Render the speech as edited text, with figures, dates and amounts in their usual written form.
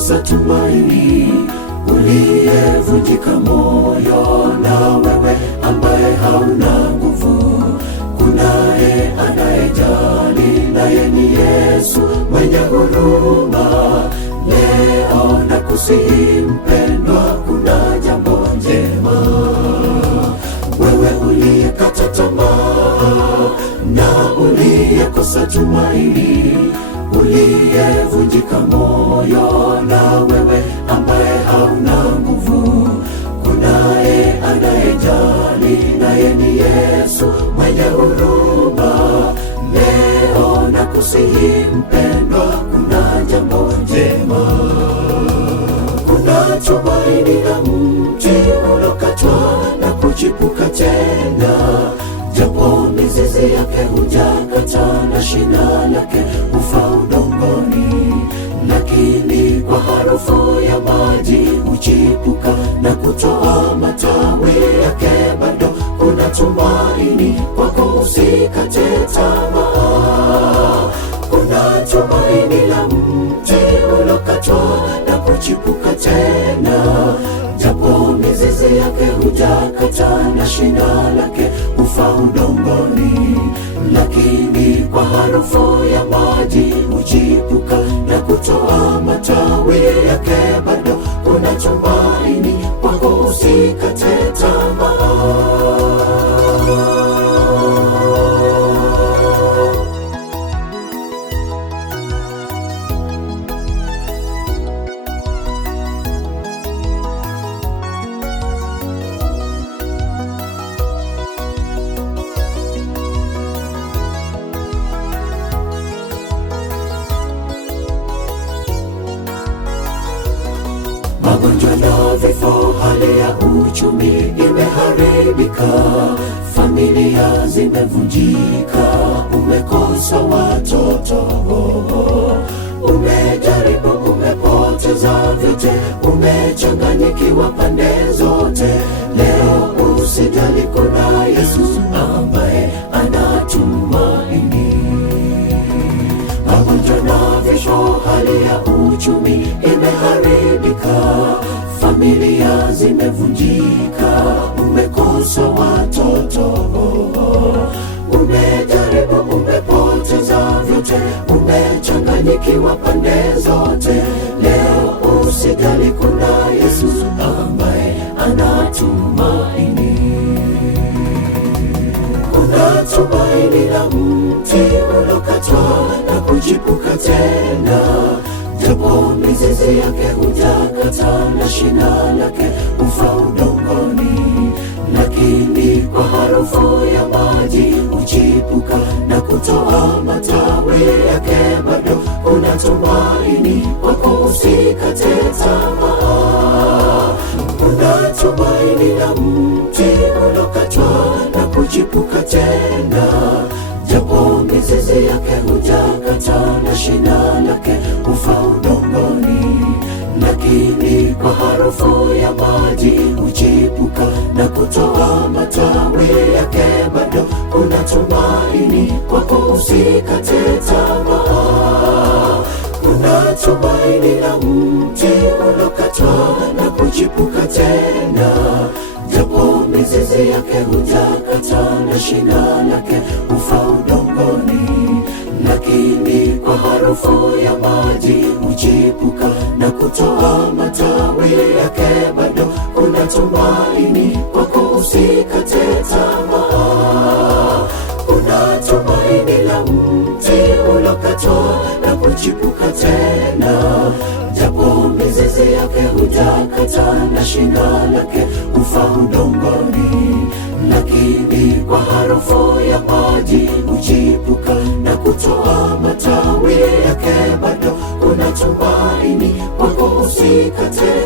uliyekosa tumaini, uliyevunjika moyo, na wewe ambaye hauna nguvu, kunaye anayejali, naye ni Yesu mwenye huruma. Leo nakusihi mpendwa, kuna jambo njema. Wewe uliyekata tamaa na uliyekosa tumaini, uliyevunjika moyo, na wewe ambaye hauna nguvu, kunaye anayejali, naye ni Yesu mwenye huruma. Leo nakusihi mpendwa, kuna jambo njema. Kuna tumaini la mti ulokatwa na kuchipuka tena, japo mizizi yake hujakata na shina lake hufa udongoni, lakini kwa harufu ya maji huchipuka na kutoa matawi yake. Bado kuna tumaini kwako, usikate tamaa. Kuna tumaini la mti ulokatwa na kuchipuka tena, japo mizizi yake hujakata na shina lake hufa udongoni, lakini kwa harufu ya maji huchipuka na kutoa matawi yake. Bado kuna tumaini kwako, usikate tamaa. Magonjwa na vifo, hali ya uchumi imeharibika, familia zimevunjika, umekosa watoto, umejaribu, umepoteza vyote, umechanganyikiwa pande zote. Leo usijali, kuna Yesu ambaye anatumaini. Magonjwa na vifo, hali ya uchumi imeharibika, familia zimevunjika, umekosa watoto, umejaribu, umepoteza vyote, umechanganyikiwa pande zote. Leo usijali, kuna Yesu ambaye anatumaini. Kuna tumaini la mti ulokatwa na kuchipuka tena, japo mizizi yake hujakata na shina lake hufa udongoni, lakini kwa harufu ya maji huchipuka na kutoa matawi yake. Bado kuna tumaini kwako, usikate tamaa. Kuna tumaini la mti ulokatwa na kuchipuka tena, japo mizizi yake hujakata na shina lake hufa udongoni, lakini kwa harufu ya maji huchipuka na kutoa matawi yake. Bado kuna tumaini kwako, usikate tamaa. Kuna tumaini la mti ulokatwa na kuchipuka tena, japo mizizi yake hujakata na shina lake hufa udongoni, lakini kwa harufu ya maji huchipuka na kutoa matawi yake. Bado kuna tumaini kwako, usikate tamaa. Kuna tumaini la mti ulokatwa na kuchipuka tena, japo mizizi yake hujakata na shina lake hufa udongoni, lakini kwa harufu ya maji huchipuka na kutoa matawi yake. Bado kuna tumaini kwako, usikate